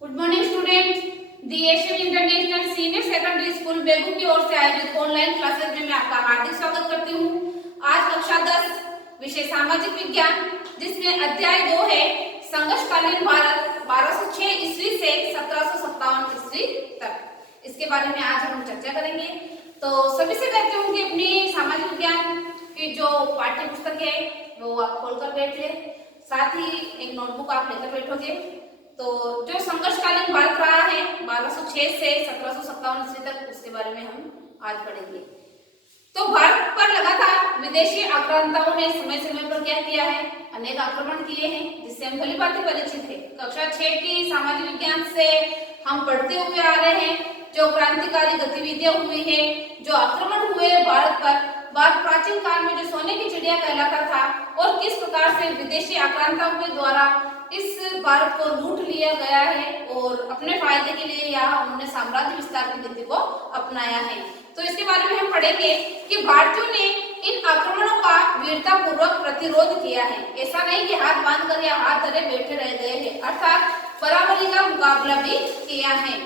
Good morning student. The Asian international senior secondary school Begu की ओर से आयोजित ऑनलाइन क्लासेस में मैं आपका हार्दिक स्वागत करती हूँ। आज कक्षा 10 विषय सामाजिक विज्ञान, जिसमें अध्याय 2 है संघर्षकालीन भारत 1206 ईस्वी से 1757 ईस्वी तक। इसके बारे में आज हम चर्चा करेंगे। तो सभी से कहती हूँ कि अपनी सामाजिक विज्ञान की जो पाठ्य पुस्तक है वो आप खोलकर बैठ ले, साथ ही एक नोटबुक आप लेकर बैठोगे। तो जो संघर्षकालीन भारत रहा है 1206 से 1757 ईस्वी तक, उसके बारे में हम आज पढ़ेंगे। तो भारत पर लगातार विदेशी आक्रांताओं ने समय समय पर क्या किया है, अनेक आक्रमण किए हैं, जिससे हम भली भांति परिचित है। कक्षा 6 की सामाजिक विज्ञान से हम पढ़ते हुए आ रहे हैं। जो क्रांतिकारी गतिविधियां हुई है, जो आक्रमण हुए भारत पर, भारत प्राचीन काल में जो सोने की चिड़िया कहलाता था, और किस प्रकार से विदेशी आक्रांताओं के द्वारा इस भारत को लूट लिया गया है और अपने फायदे के लिए यहाँ उन्होंने साम्राज्य विस्तार की नीति को अपनाया है। तो इसके बारे में हम पढ़ेंगे कि भारतीयों ने इन आक्रमणों का वीरता पूर्वक प्रतिरोध किया है। ऐसा नहीं कि हाथ बांध कर या हाथ धरे बैठे रह गए हैं, अर्थात बराबरी का मुकाबला भी किया है।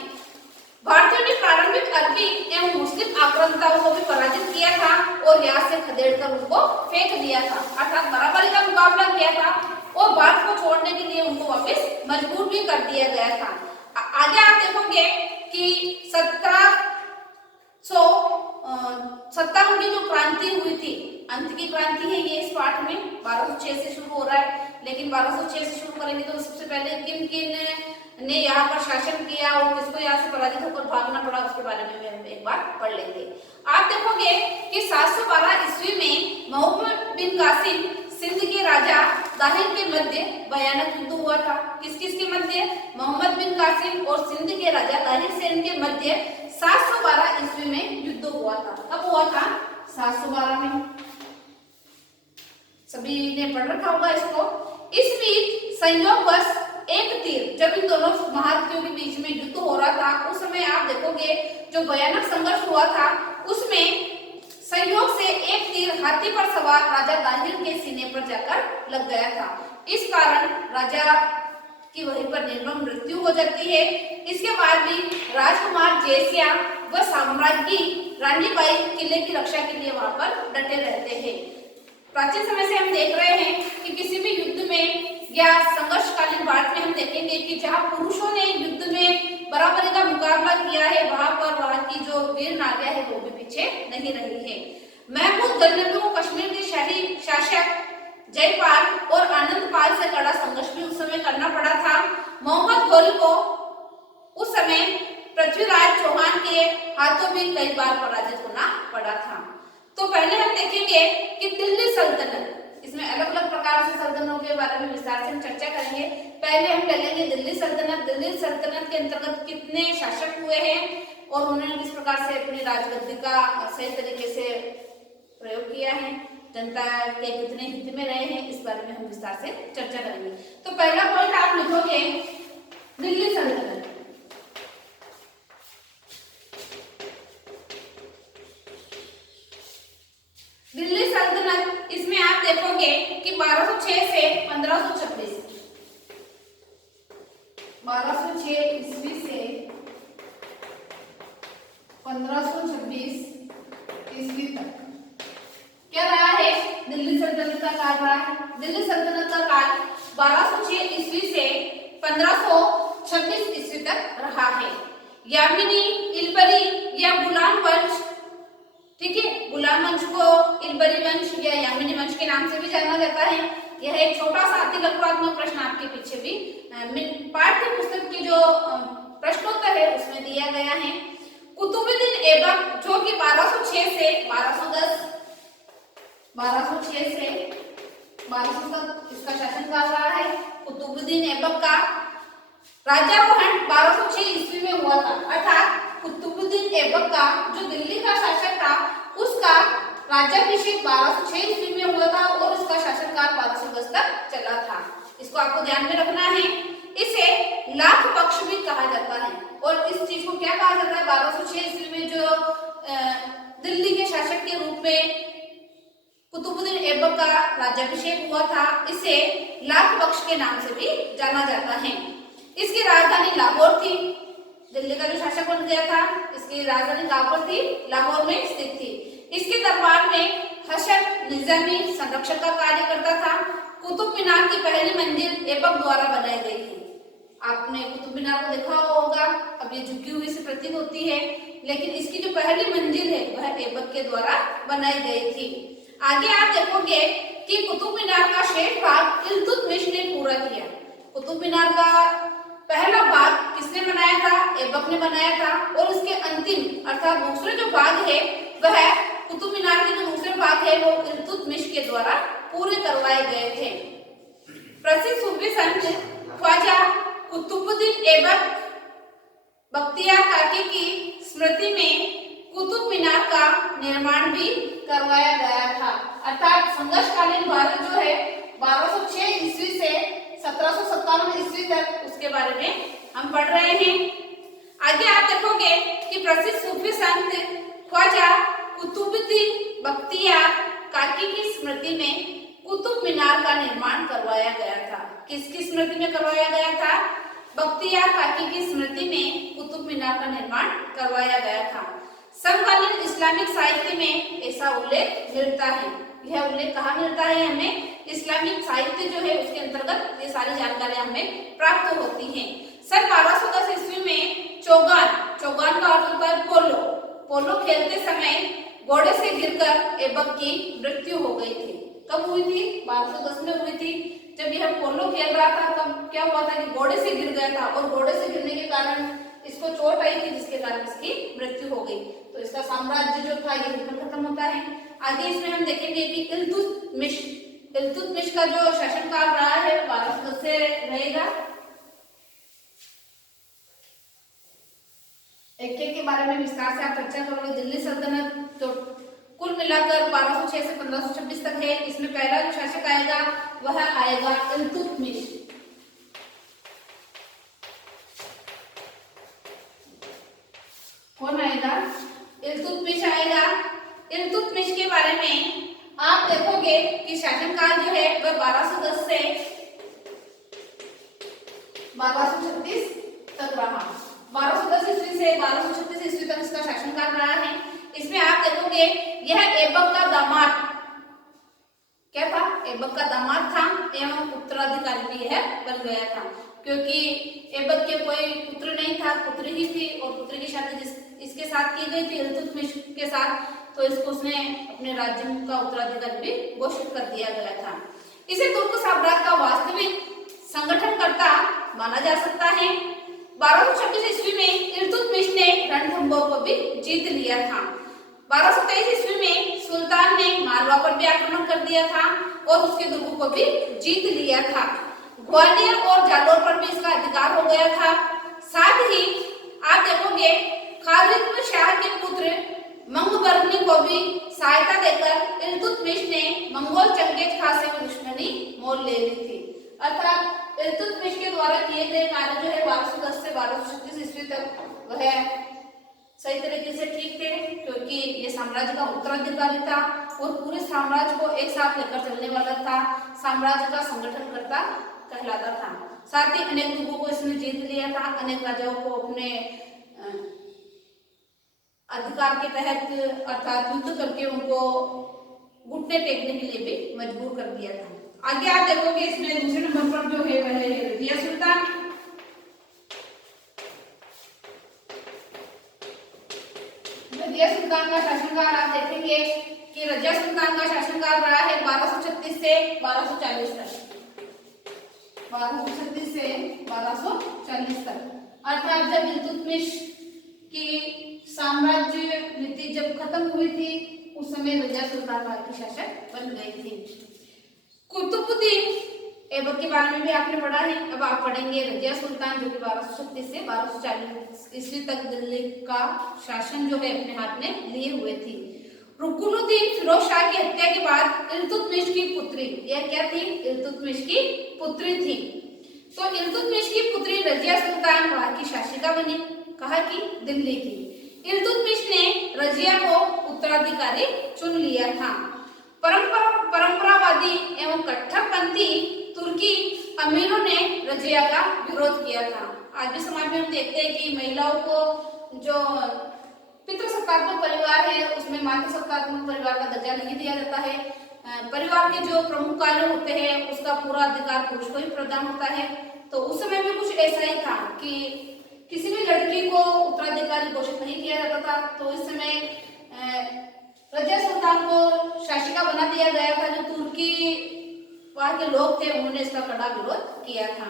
भारतीयों ने प्रारंभिक अरबी एवं मुस्लिम आक्रांताओं को भी पराजित किया था और यहाँ से खदेड़कर उनको फेंक दिया था, अर्थात बराबरी का मुकाबला किया था और भारत को छोड़ने के लिए उनको वापस मजबूर भी कर दिया गया था। आगे आप देखोगे कि 1757 की जो क्रांति हुई थी, अंत की क्रांति है ये इस पाठ में, 1206 से शुरू हो रहा है। लेकिन 1206 से शुरू करेंगे तो सबसे पहले किन किन ने यहाँ पर शासन किया और किसको यहाँ से पराजित होकर भागना पड़ा, उसके बारे में हम एक बार पढ़ लेंगे। आप देखोगे कि 712 ईस्वी में मोहम्मद बिन कासिम सिंध के राजा दाहिर के मध्य भयानक युद्ध हुआ था। किस किस के मध्य? मोहम्मद बिन कासिम और सिंध के राजा दाहिर सेन के मध्य 712 ईस्वी में युद्ध हुआ था। कब हुआ था? 712 में। सभी ने पढ़ रखा होगा इसको। इस बीच संयोगवश एक तीर, जब इन दोनों महारथियों के बीच में युद्ध हो रहा था, उस समय आप देखोगे जो भयानक संघर्ष हुआ था, उसमें संयोग से एक तीर हाथी पर सवार राजा दाहिर के सीने पर जाकर लग गया था। इस कारण राजा की वहीं पर निर्मम मृत्यु हो जाती है। इसके बाद भी राजकुमार जयसिंह व साम्राज्ञी रानी बाई किले की रक्षा के लिए वहां पर डटे रहते हैं। प्राचीन समय से हम देख रहे हैं कि किसी भी युद्ध में या संघर्षकालीन भारत में हम देखेंगे कि जहां पुरुषों ने युद्ध में बराबरी का मुकाबला किया है, वहां की जो वीर नारियां है वो भी पीछे नहीं रही है। महमूद गजनवी को कश्मीर के शाही शासक जयपाल और आनंदपाल से कड़ा संघर्ष भी उस समय करना पड़ा था। मोहम्मद गौरी को उस समय पृथ्वीराज चौहान के हाथों भी कई बार पराजित होना पड़ा था। तो पहले हम देखेंगे कि दिल्ली सल्तनत, इसमें अलग अलग प्रकार से सल्तनतों के बारे में विस्तार से हम चर्चा करेंगे। पहले हम ले लेंगे दिल्ली सल्तनत। दिल्ली सल्तनत के अंतर्गत कितने शासक हुए हैं और उन्होंने किस प्रकार से अपनी राजगद्दी का सही तरीके से प्रयोग किया है, जनता के कितने हित में रहे हैं, इस बारे में हम विस्तार से चर्चा करेंगे। तो पहला पॉइंट आप लिखोगे दिल्ली सल्तनत। दिल्ली सल्तनत, इसमें आप देखोगे कि 1206 से 1526, 1206 ईस्वी से 1526 ईस्वी तक क्या रहा है? दिल्ली सल्तनत का काल रहा है। दिल्ली सल्तनत का काल 1206 ईस्वी से 1526 ईस्वी तक रहा है। यामिनी, इलबरी या गुलाम वंश, ठीक है, गुलाम वंश को इलबरी वंश या यामिनी वंश के नाम से भी जाना जाता है। यह एक छोटा सा अतिलघुत्मक प्रश्न आपके पीछे भी पाठ्य पुस्तक के जो प्रश्नोत्तर है उसमें दिया गया है। कुतुबुद्दीन ऐबक, जो कि 1206 से 1210, 1206 से 1200 तक इसका शासनकाल रहा है। कुतुबुद्दीन ऐबक का राज्यारोहण 1206 ईस्वी में हुआ था, अर्थात कुतुबुद्दीन ऐबक का जो दिल्ली का शासक था उसका राज्याभिषेक 1206 ईस्वी में हुआ था और उसका शासनकाल 1210 तक चला था। इसको आपको ध्यान में रखना है। इसे लाख पक्ष भी कहा जाता है। और इस चीज को क्या कहा जाता है? 1206 ईस्वी में जो दिल्ली के शासक के रूप में कुतुबुद्दीन ऐबक का राज्याभिषेक हुआ था, इसे लाख पक्ष के नाम से भी जाना जाता है। इसकी राजधानी लाहौर थी। दिल्ली का जो शासक बन गया था, इसकी राजधानी कहाँ पर थी? लाहौर में स्थित थी। इसके दरबार में हसन निजामी संरक्षक का कार्य करता था। कुतुब मीनार की पहली मंजिल ऐबक द्वारा बनाई गई थी। आपने कुतुब मीनार को देखा होगा, अब ये झुकी हुई से प्रतीत होती है, लेकिन इसकी जो पहली मंजिल है वह ऐबक के द्वारा बनाई गई थी। आगे आप देखोगे कि कुतुब मीनार का शेष भाग इल्तुतमिश ने पूरा किया। कुतुब मीनार का पहला भाग किसने बनाया था? ऐबक ने बनाया था। और उसके अंतिम अर्थात दूसरे जो भाग है वह कुतुब मीनार के जो दूसरे भाग है वो इल्तुतमिश के द्वारा पूरे करवाए गए थे। प्रसिद्ध सूफी संत ख्वाजा कुतुबुद्दीन ऐबक बख्तियार काकी की स्मृति में कुतुब मीनार का निर्माण भी करवाया गया था। अर्थात संघर्षकालीन भारत जो है 1206 ईस्वी से 1757 ईस्वी तक उसके बारे में हम पढ़ रहे हैं। आगे आप देखोगे कि प्रसिद्ध सूफी संत ख्वाजा कुतुबुद्दीन बख्तियार काकी की स्मृति में कुतुब मीनार का निर्माण करवाया गया था। किसकी स्मृति में करवाया गया था? बख्तियार काकी की स्मृति में कुतुब मीनार का निर्माण करवाया गया था। समकालीन इस्लामिक साहित्य में ऐसा उल्लेख मिलता है। यह उल्लेख कहाँ मिलता है? हमें इस्लामिक साहित्य जो है उसके अंतर्गत ये सारी जानकारियां हमें प्राप्त होती हैं। सन 1210 ईस्वी में चौगान का अर्थ होता है पोलो खेलते समय घोड़े से गिरकर ऐबक की मृत्यु हो गई थी। कब हुई थी? 1210 में हुई थी। जब यह पोलो खेल रहा था तब क्या हुआ था कि घोड़े से गिर गया था और घोड़े से गिरने के कारण इसको चोट आई थी, जिसके कारण इसकी मृत्यु हो गई। तो इसका साम्राज्य जो था ये खत्म होता है। आगे इसमें हम देखेंगे कि इल्तुतमिश का जो शासनकाल रहा है 1210 से रहेगा। एक के बारे में विस्तार से आप चर्चा करोगे। दिल्ली सल्तनत तो कुल मिलाकर 1206 से 1526 तक है। इसमें पहला जो शासक आएगा वह आएगा इल्तुतमिश। कौन आएगा? इल्तुतमिश आएगा। इल्तुतमिश के बारे में आप देखोगे कि शासनकाल जो है वह 1210 से 1236 तक रहा। 1210 ईस्वी से 1236 ईस्वी तक इसका शासनकाल रहा है। इसमें आप देखोगे यह ऐबक का दामाद क्या था? ऐबक का दामाद था एवं उत्तराधिकारी भी यह बन गया था, क्योंकि ऐबक के कोई पुत्र नहीं था, पुत्री ही थी और पुत्री की शादी इसके साथ की गई थी इल्तुतमिश के साथ, तो इसको उसने अपने राज्य का उत्तराधिकारी भी घोषित कर दिया गया था। इसे तुर्क साम्राज्य का वास्तविक संगठनकर्ता माना जा सकता है। 1226 ईस्वी में इल्तुतमिश ने रणथंभौर को भी जीत लिया था। 1223 ईस्वी में सुल्तान ने मालवा पर भी आक्रमण कर दिया था और उसके दुर्गों को भी जीत लिया था। ग्वालियर और जालौर पर भी इसका अधिकार हो गया था। साथ ही आप देखोगे खालिद शाह के पुत्र मंगबर्नी को भी सहायता देकर इल्तुतमिश ने मंगोल चंगेज खां से भी दुश्मनी मोल ले ली थी। अर्थात इल्तुतमिश के द्वारा किए गए कार्य जो है 1210 से 1236 ईस्वी तक वह सही तरीके से ठीक थे, क्योंकि ये साम्राज्य का उत्तराधिकारी था और पूरे साम्राज्य को एक साथ लेकर चलने वाला था। साम्राज्य का संगठनकर्ता कहलाता था। साथ ही अनेक दुर्गों को इसने जीत लिया था। अनेक राजाओं को अपने अधिकार के तहत अर्थात युद्ध करके उनको घुटने टेकने के लिए भी मजबूर कर दिया था। आगे आप देखोगे इसमें दूसरे नंबर पर जो है वह है रजिया सुल्तान। रजिया सुल्तान का शासनकाल आप देखेंगे कि रजिया सुल्तान का शासनकाल रहा है 1236 से 1240 तक। 1236 से 1240 तक अर्थात जब इल्तुतमिश की साम्राज्य नीति जब खत्म हुई थी उस समय रजिया सुल्तान की शासक बन गई थी। कुतुबुद्दीन ऐबक के बारे में भी आपने पढ़ा है। अब आप पढ़ेंगे रजिया सुल्तान जो कि 1236 से 1240 ईस्वी तक दिल्ली का शासन जो है अपने हाथ में लिए हुए थी। रुकनुद्दीन फिरोज शाह की हत्या के बाद इल्तुतमिश की पुत्री, यह क्या थी? इल्तुतमिश की पुत्री थी। तो इल्तुतमिश की पुत्री रजिया सुल्तान वहां की शासिका बनी। कहा कि दिल्ली की। इल्तुतमिश ने रजिया को उत्तराधिकारी चुन लिया था। परंपरावादी एवं कट्टरपंथी तुर्की अमीरों ने रजिया का विरोध किया था। आज भी समाज में हम देखते हैं कि महिलाओं को जो पितृसत्तात्मक परिवार है उसमें मातृसत्तात्मक परिवार का दर्जा नहीं दिया जाता है। परिवार के जो प्रमुख कार्य होते हैं उसका पूरा अधिकार पुरुष को ही प्रदान होता है। तो उस समय भी कुछ ऐसा ही था कि किसी भी लड़की को उत्तराधिकारी घोषित नहीं किया जाता था। तो इस समय रजिया सुल्तान को शासिका बना दिया गया था। जो तुर्की वहां के लोग थे उन्होंने इसका कड़ा विरोध किया था।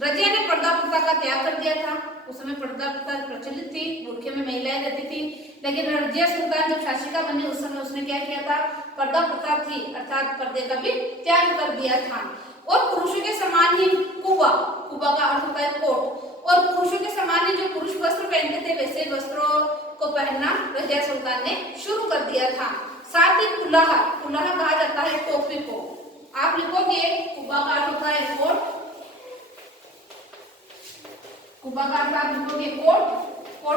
रजिया ने पर्दा प्रथा का त्याग कर दिया था। उस समय पर्दा प्रथा प्रचलित थी, बुर्के में महिलाएं रहती थी। लेकिन रजिया सुल्तान जब शासिका बनी उस समय उसने क्या किया था, पर्दा प्रथा थी अर्थात पर्दे का भी त्याग कर दिया था। और पुरुषों के समान ही कुबा का अर्थ होता है कोट, और पुरुषों के समान ही जो पुरुष वस्त्र पहनते थे वैसे वस्त्रों को पहनना रजिया सुल्तान ने शुरू कर दिया था। साथ ही कुल्लाहा कहा जाता है टोपी को। आप लिखोगे कुबा का अर्थ होता है कोट, कुबा का अर्थ आप लिखोगे कोट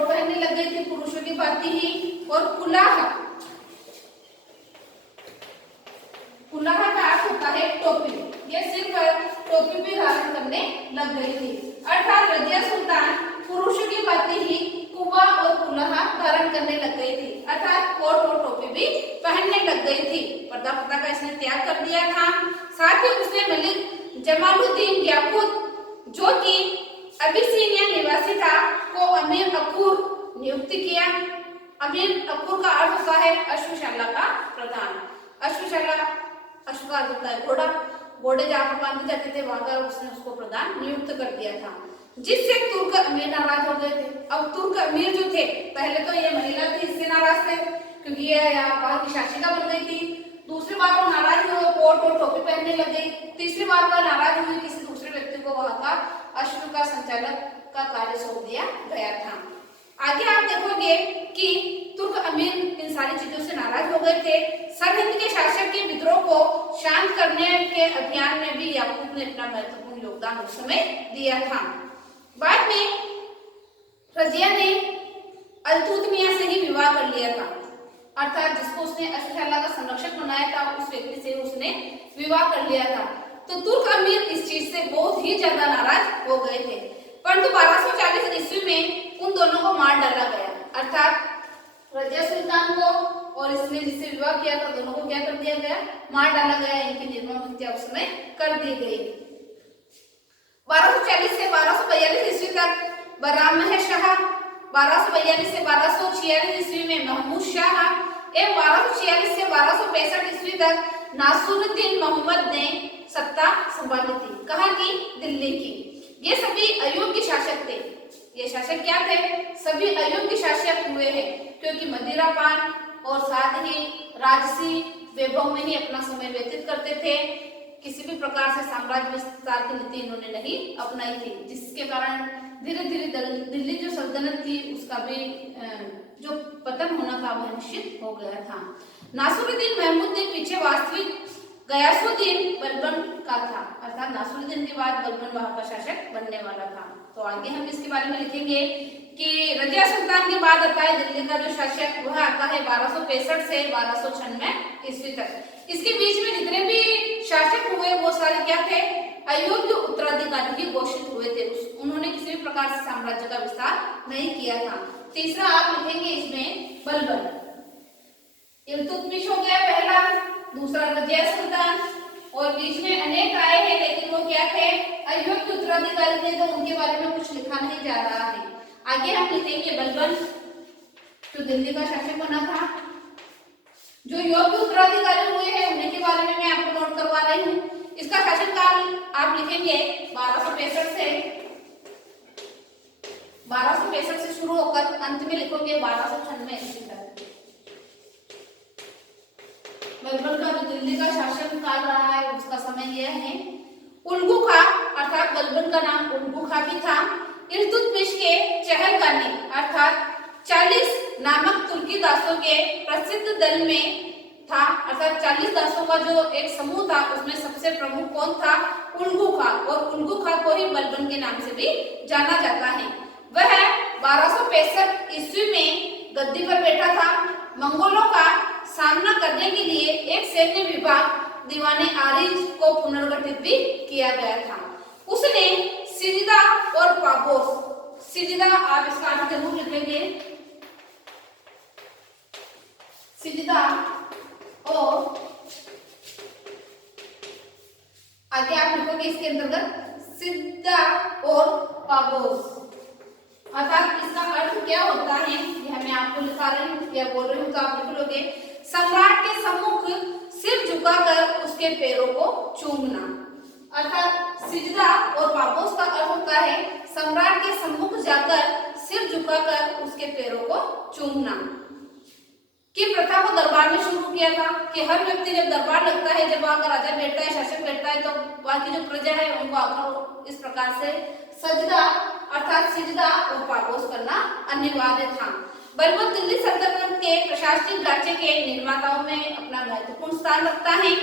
पहनने लग गई थी पुरुषों की भांति ही। और कुल्लाहा का अर्थ होता है टोपी। ये सिर पर टोपी भी धारण करने लग गई थी। अर्थात रजिया सुल्तान पुरुषों की भांति ही कुबा और कुल्लाहा धारण करने लग गई थी, अर्थात कोट और टोपी भी पहनने लग गई थी। पर्दा प्रथा का इसने त्याग कर दिया था। साथ ही उसने मलिक जमालुद्दीन याकूत जो कि अबिसिनिया निवासी था को अमीर अकूर नियुक्त किया। अमीर अकूर का अर्थ होता है अश्वशाला का प्रधान। अश्वशाला अश्व का अर्थ होता है घोड़े जहाँ पर बांधे जाते थे वहां का उसने उसको प्रधान नियुक्त कर दिया था, जिससे तुर्क अमीर नाराज हो गए थे। अब तुर्क अमीर जो थे, पहले तो ये महिला थी इससे नाराज थे क्योंकि ये वहां की शासिका बन गई थी। दूसरी बार वो नाराज हुए, कोट और टोपी पहनने लग गई। तीसरी बार वह नाराज हुई, किसी दूसरे व्यक्ति को वहां का अश्व का संचालक का कार्य सौंप दिया गया था। आगे आप देखोगे कि तुर्क अमीर इन सारी चीजों से नाराज हो गए थे। सरहिंद के शासक के विद्रोह को शांत करने के अभियान में भी याकूब ने अपना महत्वपूर्ण योगदान उस समय दिया था। बाद में रजिया ने अल्तुतमिया से ही विवाह कर लिया था, अर्थात जिसको उसने अश्वशाला का संरक्षक बनाया था उस व्यक्ति से उसने विवाह कर लिया था। तो तुर्क अमीर इस चीज से बहुत ही ज्यादा नाराज हो गए थे। परंतु 1240 ईस्वी में उन दोनों को मार डाला गया, अर्थात रजिया सुल्तान को और इसने जिससे विवाह किया था दोनों को क्या कर दिया गया, मार डाला गया। इनकी निर्मम हत्या उस समय कर दी गई। 1240 से 1242 ईस्वी तक बरामह शाह, 1242 से 1246 ईस्वी में महमूद शाह एवं 1246 से 1265 ईस्वी तक नासुरुद्दीन मोहम्मद ने सत्ता संभाली थी। कहाँ की? दिल्ली की। ये सभी अयोग्य शासक थे। ये शासक क्या थे? सभी अयोग्य शासक हुए हैं क्योंकि मदिरापान और साथ ही राजसी वैभव में ही अपना समय व्यतीत करते थे। किसी भी प्रकार से साम्राज्य विस्तार की नीति इन्होंने नहीं अपनाई थी, जिसके कारण धीरे धीरे दिल्ली जो सल्तनत थी उसका भी जो पतन होना था वह निश्चित हो गया था। नासुरुद्दीन महमूद ने पीछे वास्तविक गयासुद्दीन बलबन का था, अर्थात नासुरुद्दीन के बाद बलबन वहां का शासक बनने वाला था। तो आगे हम इसके बारे में लिखेंगे कि रजिया सुल्तान के बाद आता है दिल्ली का जो शासक, वह आता है 1265 से 1296 ईस्वी तक। इसके बीच में जितने भी शासक हुए वो सारे क्या थे? अयोग्य उत्तराधिकारी ही घोषित हुए थे। उन्होंने किसी भी प्रकार से साम्राज्य का विस्तार नहीं किया था। तीसरा आप लिखेंगे इसमें बलबन। इल्तुतमिश हो गया पहला, दूसरा रजिया सुल्तान, और बीच में अनेक आए हैं लेकिन वो क्या थे? अयोग्य उत्तराधिकारी थे, तो उनके बारे में कुछ लिखा नहीं जा रहा है। आगे हम लिखेंगे बलबन जो दिल्ली का शासक बना था। जो योग्य उत्तराधिकारी हुए हैं उन्हीं के बारे में मैं आपको नोट करवा रही हूँ। इसका शासनकाल आप लिखेंगे 1265 से शुरू होकर अंत में लिखोगे 1296 ईस्वी तक। बलबन का जो दिल्ली का शासन काल रहा है उसका समय यह है। उल्गू खा, अर्थात बलबन का नाम उल्गू खा भी था, इल्तुतमिश के चहलगानी अर्थात 40 नामक तुर्की दासों के प्रसिद्ध दल में था, अर्थात 40 दासों का जो एक समूह था उसमें सबसे प्रमुख कौन था? उल्गू खा, और उल्गू खा को ही बलबन के नाम से भी जाना जाता है। वह 1265 ईस्वी में गद्दी पर बैठा था। मंगोलों का सामना करने के लिए एक सैन्य विभाग दीवाने आरिज को पुनर्गठित भी किया गया था। उसने सिजदा और पापोस, सिजदा आप इसका अर्थ जरूर लिखेंगे, सिजदा और आगे आप लिखोगे इसके अंतर्गत सिजदा और पापोस, अर्थात इसका अर्थ क्या होता है यह मैं आपको लिखा रही हूँ या बोल रही हूँ तो आप लिख लोगे। सम्राट के सम्मुख सिर झुकाकर उसके पैरों को चूमना, अर्थात सिजदा और पापोस का अर्थ होता है सम्राट के सम्मुख जाकर सिर झुकाकर उसके पैरों को चूमना। की प्रथा को दरबार में शुरू किया था कि हर व्यक्ति जब दरबार लगता है, जब वहां का राजा बैठता है, शासक बैठता है, तो वहां की जो प्रजा है उनको आकर इस प्रकार से सजदा अर्थात सिजदा और पापोस करना अनिवार्य था। बलबन दिल्ली सल्तनत के प्रशासनिक ढांचे के निर्माताओं में अपना महत्वपूर्ण स्थान रखता है।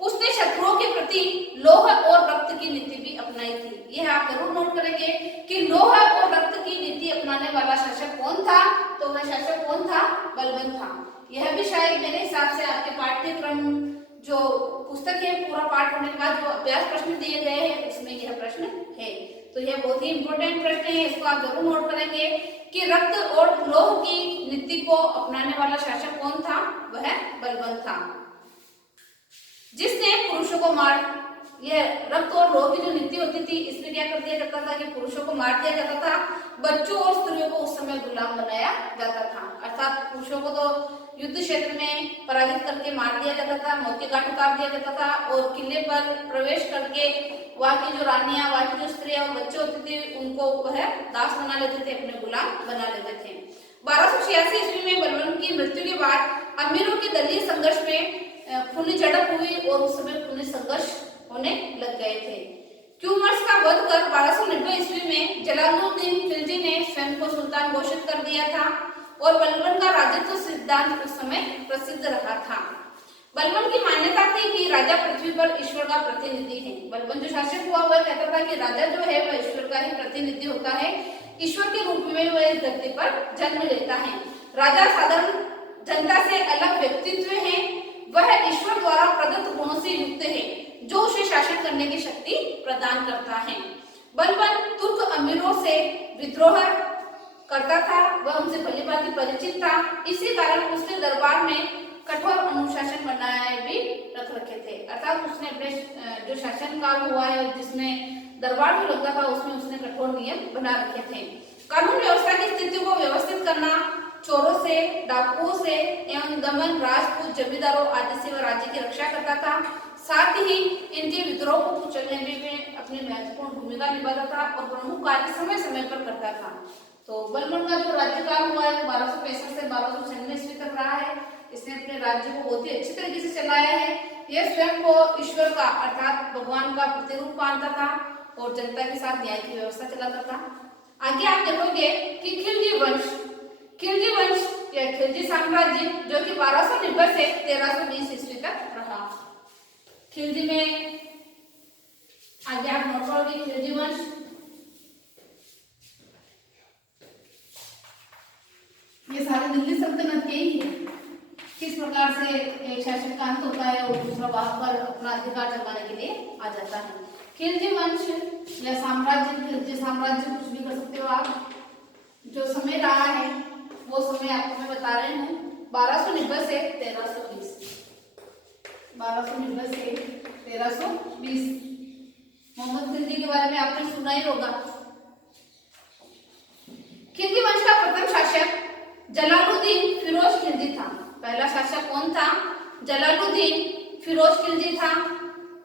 उसने शत्रुओं के प्रति लोह और रक्त की नीति भी अपनाई थी। यह आप जरूर नोट करेंगे कि लोह और रक्त की नीति अपनाने वाला शासक कौन था, तो वह शासक कौन था, बलबन था। यह भी शायद मेरे हिसाब से आपके पाठ्यक्रम जो पुस्तक है पूरा पाठ होने के बाद जो अभ्यास प्रश्न दिए गए हैं उसमें यह प्रश्न है, तो यह बहुत ही इंपॉर्टेंट प्रश्न है, इसको आप जरूर नोट करेंगे कि रक्त और लोह की नीति को अपनाने वाला शासक कौन था, वह बलबन था। जिसने पुरुषों को मार, यह रक्त और लोह की जो नीति होती थी इसमें क्या कर दिया जाता था कि पुरुषों को मार दिया जाता था, बच्चों और स्त्रियों को उस समय गुलाम बनाया जाता था। अर्थात पुरुषों को तो युद्ध क्षेत्र में पराजित करके मार दिया जाता था, मौत के घाट उतार दिया जाता था और किले पर प्रवेश करके वहां की जो रानियां, वहां की जो स्त्रियां और बच्चे होते थे उनको वह दास बना लेते थे, अपने गुलाम बना लेते थे। 1286 ईस्वी में बलबन की मृत्यु के बाद अमीरों के दलीय संघर्ष में खूनी झड़प हुई और उस समय खूनी संघर्ष होने लग गए थे। क्यूमर्स का वध कर 1290 ईस्वी में जलालुद्दीन खिलजी ने स्वयं को सुल्तान घोषित कर दिया था और बलबन का राजत्व सिद्धांत उस समय प्रसिद्ध रहा था। बलबन की मान्यता थी कि राजा पृथ्वी पर ईश्वर का प्रतिनिधि है। बलबन जो शासक हुआ वह कहता था कि राजा जो है वह ईश्वर का ही प्रतिनिधि होता है, ईश्वर के रूप में वह इस धरती पर जन्म लेता है। राजा साधारण जनता से अलग व्यक्तित्व है, वह ईश्वर द्वारा प्रदत्त गुणों से युक्त है जो उसे शासन करने की शक्ति प्रदान करता है। बलबन तुर्क अमीरों से विद्रोह करता था, वह उनसे भलीभांति परिचित था, इसी कारण उसने दरबार में कठोर अनुशासन बनाए भी रख रखे थे। अर्थात उसने अपने जो शासन काल हुआ है जिसमें दरबार जो लगता था उसमें उसने कठोर नियम बना रखे थे। कानून व्यवस्था की स्थिति को व्यवस्थित करना, चोरों से, डाकुओं से एवं दमन, राजपूत, जमींदारों आदि से वह राज्य की रक्षा करता था। साथ ही इनके विद्रोह को कुचलने में अपनी महत्वपूर्ण भूमिका निभाता था और प्रमुख कार्य समय समय पर करता था। तो बलबन का जो राज्यकाल हुआ है 1265 से 1296 ईस्वी तक रहा है। इसने अपने राज्य को बहुत ही अच्छी तरीके से चलाया है। यह स्वयं को ईश्वर का अर्थात भगवान का प्रतिरूप मानता था और जनता के साथ न्याय की व्यवस्था चलाता था। आगे आप देखोगे कि खिलजी वंश या खिलजी साम्राज्य जो कि 1290 से 1320 ईस्वी तक रहा। खिलजी में आगे आप नोट करोगे खिलजी वंश, ये सारे दिल्ली सल्तनत के ही है। किस प्रकार से एक शासक का अंत होता है और दूसरा वहां पर अपना अधिकार जमाने के लिए आ जाता है। खिलजी वंश या साम्राज्य, खिलजी साम्राज्य कुछ भी कर सकते हो आप। जो समय रहा है वो समय आपको मैं बता रही हूँ 1290 से 1320। 1290 से 1320। मोहम्मद खिलजी के बारे में आपने सुना ही होगा। खिलजी वंश का प्रथम शासक जलालुद्दीन फिरोज खिलजी था। पहला शासक कौन था? जलालुद्दीन फिरोज खिलजी था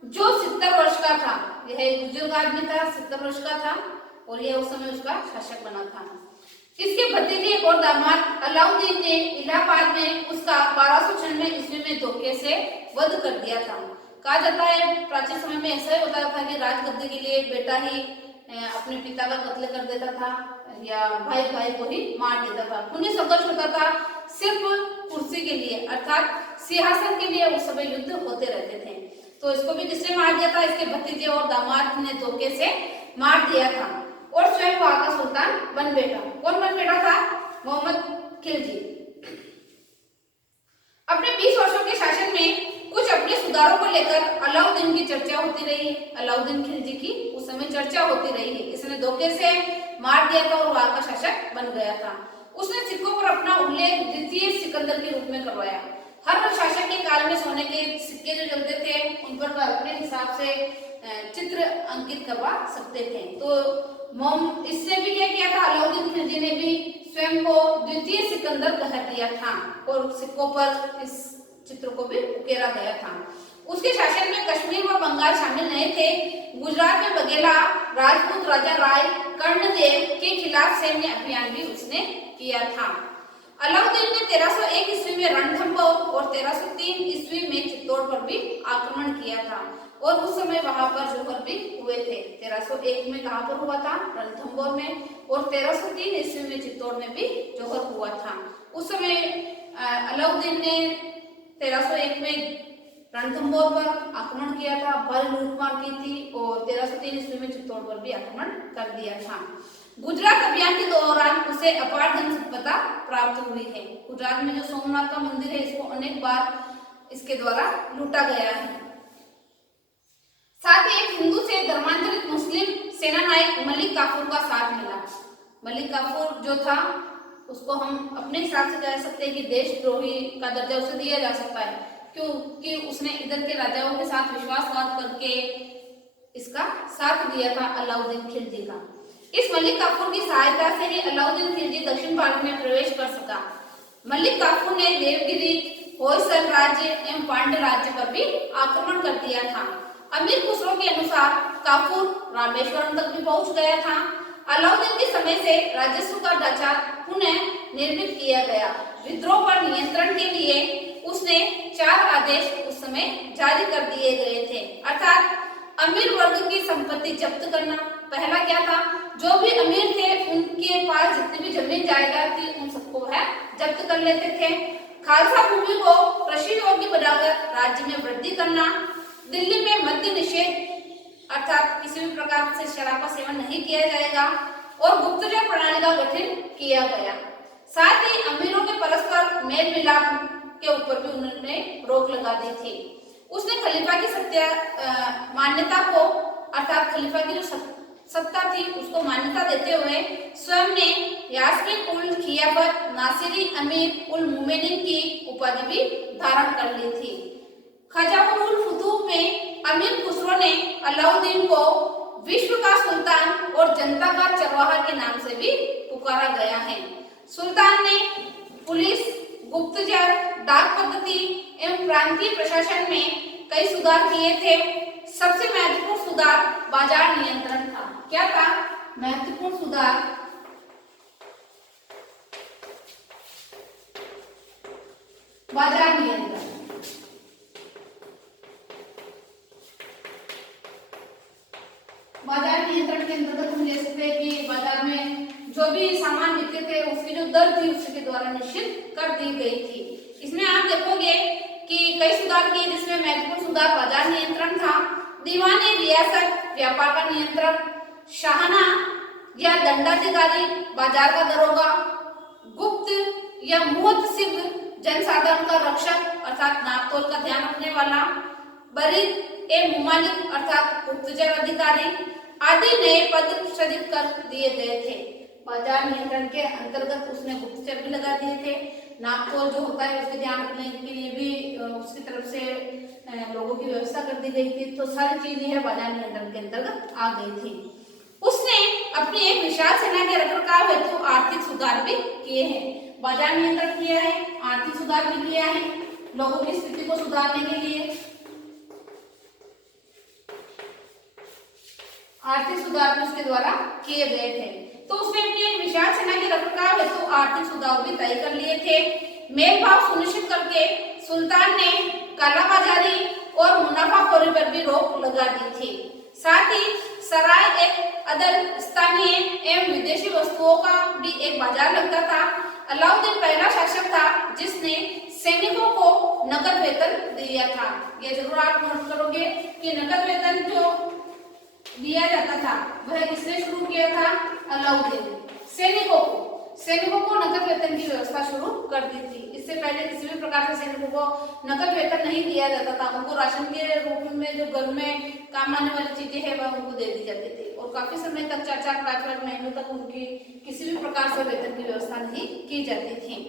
जो 70 वर्ष का था। यह एक बुजुर्ग आदमी था, 70 वर्ष का था और यह उस समय उसका शासक बना था। इसके भतीजे और दामाद अलाउद्दीन ने इलाहाबाद में उसका 1296 ईस्वी में धोखे से वध कर दिया था। कहा जाता है प्राचीन समय में ऐसा ही होता था कि राजगद्दी के लिए बेटा ही अपने पिता का कत्ल कर देता था या भाई भाई को ही मार देता था। खूनी संघर्ष होता था सिर्फ कुर्सी के लिए अर्थात सिंहासन के लिए। उस समय युद्ध होते रहते थे। तो इसको भी किसने मार दिया था? इसके भतीजे और दामाद ने धोखे से मार दिया था और स्वयं वहां का सुल्तान बन बैठा। कौन बन बैठा था? मोहम्मद खिलजी। अपने 20 वर्षों के शासन में कुछ अपने सुधारों को लेकर अलाउद्दीन की चर्चा होती रही। अलाउद्दीन खिलजी की उस समय चर्चा होती रही है। इसने धोखे से मार दिया था और वहां का शासक बन गया था। उसने सिक्कों पर अपना उल्लेख द्वितीय सिकंदर के रूप में करवाया। हर शासक के काल में सोने के सिक्के जो चलते थे उन पर वह अपने हिसाब से चित्र अंकित करवा सकते थे। तो इसने भी क्या किया था, अलाउद्दीन खिलजी ने भी स्वयं को द्वितीय सिकंदर कह दिया था और सिक्कों पर इस चित्र को भी उकेरा गया था। उसके शासन में कश्मीर व बंगाल शामिल नहीं थे। गुजरात में बघेला राजपूत राजा राय कर्णदेव के खिलाफ सैन्य अभियान भी उसने किया था। अलाउद्दीन ने 1301 ईस्वी में रणथंभौर और 1303 ईस्वी में चित्तौड़ पर भी आक्रमण किया था और उस समय वहां पर जोहर भी हुए थे। 1301 में कहां पर हुआ था, रणथंभौर में, और 1303 ईस्वी में चित्तौड़ में भी जोहर हुआ था। उस समय अलाउद्दीन ने 1301 में रणथंभौर पर आक्रमण किया था, भारी लूटमार की थी और 1303 ईस्वी में चित्तौड़ पर भी आक्रमण कर दिया था। गुजरात अभियान के दौरान उसे अपार धन संपदा प्राप्त हुई है। गुजरात में जो सोमनाथ का मंदिर है इसको अनेक बार इसके द्वारा लूटा गया है। साथ ही एक हिंदू से धर्मांतरित मुस्लिम सेना नायक मलिक काफूर का साथ मिला। मलिक काफूर जो था उसको हम अपने हिसाब से कह सकते हैं कि देशद्रोही का दर्जा उसे दिया जा सकता है, क्योंकि उसने इधर के राजाओं के साथ विश्वासघात करके इसका साथ दिया था अलाउद्दीन खिलजी का। इस मलिक काफूर की सहायता से ही अलाउद्दीन खिलजी दक्षिण भारत में प्रवेश कर सका। मलिक काफूर ने देवगिरी, होयसल राज्य एवं पांड्य राज्य पर भी आक्रमण कर दिया था। अमीर खुसरो के अनुसार काफूर रामेश्वरम तक भी पहुंच गया था। अलाउद्दीन के समय से राजस्व का ढांचा पुनः निर्मित किया गया। विद्रोह पर नियंत्रण के लिए उसने 4 आदेश उस समय जारी कर दिए गए थे, अर्थात अमीर वर्ग की संपत्ति जब्त करना। पहला क्या था, जो भी अमीर थे उनके पास जितनी भी जमीन जायदाद थी उन सबको वह जब्त कर लेते थे। खालसा भूमि को कृषि योग्य बनाकर राज्य में वृद्धि करना। दिल्ली में मद्य निषेध, अर्थात किसी भी प्रकार से शराब का सेवन नहीं किया जाएगा, और गुप्तचर प्रणाली का गठन किया गया। साथ ही अमीरों के परस्पर मेल मिलाप के ऊपर भी उन्होंने रोक लगा दी थी। उसने खलीफा की मान्यता को, अर्थात खलीफा की जो सत्ता थी उसको मान्यता देते हुए स्वयं ने यास्मीन उल खिलाफत नासिरी अमीर उल मोमिनीन की उपाधि भी धारण कर ली थी। खजाउन उल फुतूह में अमीर खुसरो ने अलाउद्दीन को विश्व का सुल्तान और जनता का चरवाहा के नाम से भी पुकारा गया है। सुल्तान ने पुलिस, गुप्तचर, डाक पद्धति एवं प्रांतीय प्रशासन में कई सुधार किए थे। सबसे महत्वपूर्ण सुधार बाजार नियंत्रण था। क्या था महत्वपूर्ण सुधार? बाजार नियंत्रण। बाजार नियंत्रण के अंतर्गत हम ले सकते हैं कि बाजार में जो भी सामान बिकते थे उसकी जो दर थी उसके द्वारा निश्चित कर दी गई थी। इसमें आप देखोगे कि कई सुधार किए, जिसमें महत्वपूर्ण सुधार बाजार नियंत्रण था। दीवानी रियासत, व्यापार का नियंत्रण। शाहना या दंडाधिकारी, बाजार का दरोगा। गुप्त या मुहतसिब, जनसाधारण का रक्षक, अर्थात नापतोल का ध्यान रखने वाला। बरीद ए मुमालिक, अर्थात गुप्तचर अधिकारी आदि नए पद सृजित कर दिए गए थे। बाजार नियंत्रण के अंतर्गत उसने गुप्तचर भी लगा दिए थे। नापतोल जो होता है उसके ध्यान रखने के लिए भी उसकी तरफ से लोगों की व्यवस्था कर दी गई थी। तो सारी चीजें है बाजार नियंत्रण के अंतर्गत आ गई थी। उसने अपनी एक विशाल सेना के रखरखाव हेतु आर्थिक सुधार भी किए हैं। बाजार नियंत्रण किया है, आर्थिक सुधार भी किया है, लोगों की स्थिति को सुधारने के लिए आर्थिक सुधार भी उसके द्वारा किए गए थे। तो उसने अपनी एक विशाल सेना के रखरखाव हेतु आर्थिक सुधार भी तय कर लिए थे। मेल भाव सुनिश्चित करके सुल्तान ने कालाबाजारी और मुनाफाखोरी पर भी रोक लगा दी थी। साथ ही सराय एक अदल स्थानीय एवं विदेशी वस्तुओं का भी एक बाजार लगता था। अलाउद्दीन पहला शासक था जिसने सैनिकों को नकद वेतन दिया था। यह जरूर आप नोट करोगे कि नकद वेतन जो दिया जाता था वह किसने शुरू किया था? अलाउद्दीन। सैनिकों सैनिकों को नकद वेतन की व्यवस्था शुरू कर दी थी। इससे पहले किसी भी प्रकार से सैनिकों को नकद वेतन नहीं दिया जाता था। उनको राशन के रूप में जो घर में काम आने वाली चीजें हैं वह उनको दे दी जाती थी और काफी समय तक 4-4, 5-5 महीनों तक उनकी किसी भी प्रकार से वेतन की व्यवस्था नहीं की जाती थी।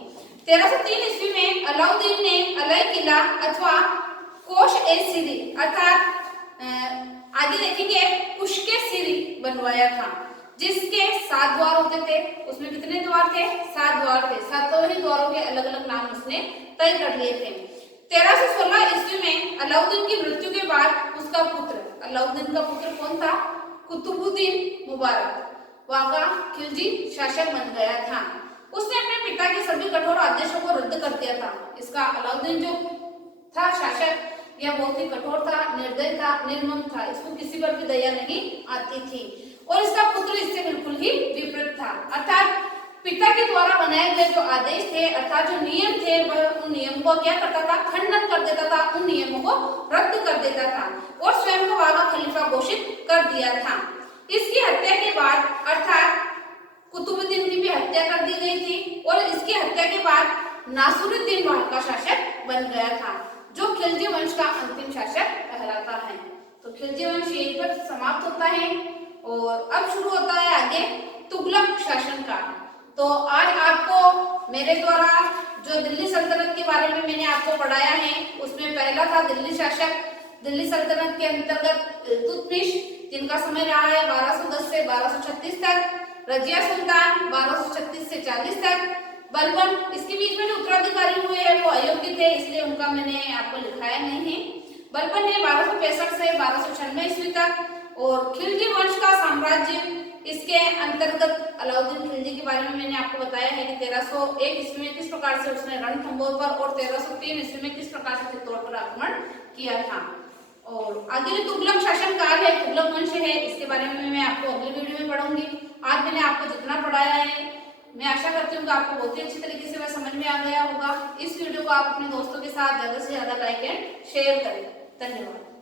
1303 ईस्वी में अलाउद्दीन ने अलय किला अथवा कोश-ए-सिरी अर्थात आगे देखेंगे कुश्क-ए-सिरी बनवाया था, जिसके 7 द्वार होते थे। उसमें कितने द्वार थे? 7 द्वार थे। 7 ही द्वारों के अलग अलग नाम उसने तय कर लिए थे। 1316 ईस्वी में अलाउद्दीन की मृत्यु के बाद उसका पुत्र, अलाउद्दीन का पुत्र कौन था? कुतुबुद्दीन मुबारक वहां का खिलजी शासक बन गया था। उसने अपने पिता के सभी कठोर आदेशों को रद्द कर दिया था। इसका अलाउद्दीन जो था शासक, यह बहुत ही कठोर था, निर्दय था, निर्मम था। इसको किसी पर भी दया नहीं आती थी और इसका पुत्र इससे बिल्कुल ही विपरीत था। अर्थात पिता के द्वारा बनाए गए जो आदेश थे अर्थात जो नियम थे वह उन नियम को क्या करता था? खंडन कर देता था, उन नियमों को रद्द कर देता था और स्वयं को वहां का खलीफा घोषित कर दिया था। इसकी हत्या के बाद अर्थात कुतुबुद्दीन की भी हत्या कर दी गई थी और इसकी हत्या के बाद नासिरुद्दीन वहां का शासक बन गया था, जो खिलजी वंश का अंतिम शासक कहलाता है। तो खिलजी वंश यहीं पर समाप्त होता है और अब शुरू होता है आगे तुगलक शासन का। तो आज आपको मेरे द्वारा जो दिल्ली सल्तनत के बारे में मैंने आपको पढ़ाया है उसमें पहला था दिल्ली शासक। दिल्ली सल्तनत के अंतर्गत इल्तुतमिश, जिनका समय रहा है 1210 से 1236 तक, रजिया सुल्तान 1236 से 40 तक, बलबन, इसके बीच में जो उत्तराधिकारी हुए हैं वो अयोग्य थे इसलिए उनका मैंने आपको लिखाया नहीं है। बलबन ने 1265 से 1296 ईस्वी तक और खिलजी वंश का साम्राज्य, इसके अंतर्गत अलाउद्दीन खिलजी के बारे में मैंने आपको बताया है कि 1301 ईस्वी में किस प्रकार से उसने रणथंभौर पर और 1303 ईस्वी में किस प्रकार से चित्तौड़ पर आक्रमण किया था। और आगे जो तुगलक शासन काल है, तुगलक वंश है, इसके बारे में मैं आपको अगले वीडियो में पढ़ूंगी। आज मैंने आपको जितना पढ़ाया है मैं आशा करती हूँ कि आपको बहुत ही अच्छी तरीके से वह समझ में आ गया होगा। इस वीडियो को आप अपने दोस्तों के साथ ज्यादा से ज्यादा लाइक एंड शेयर करें। धन्यवाद।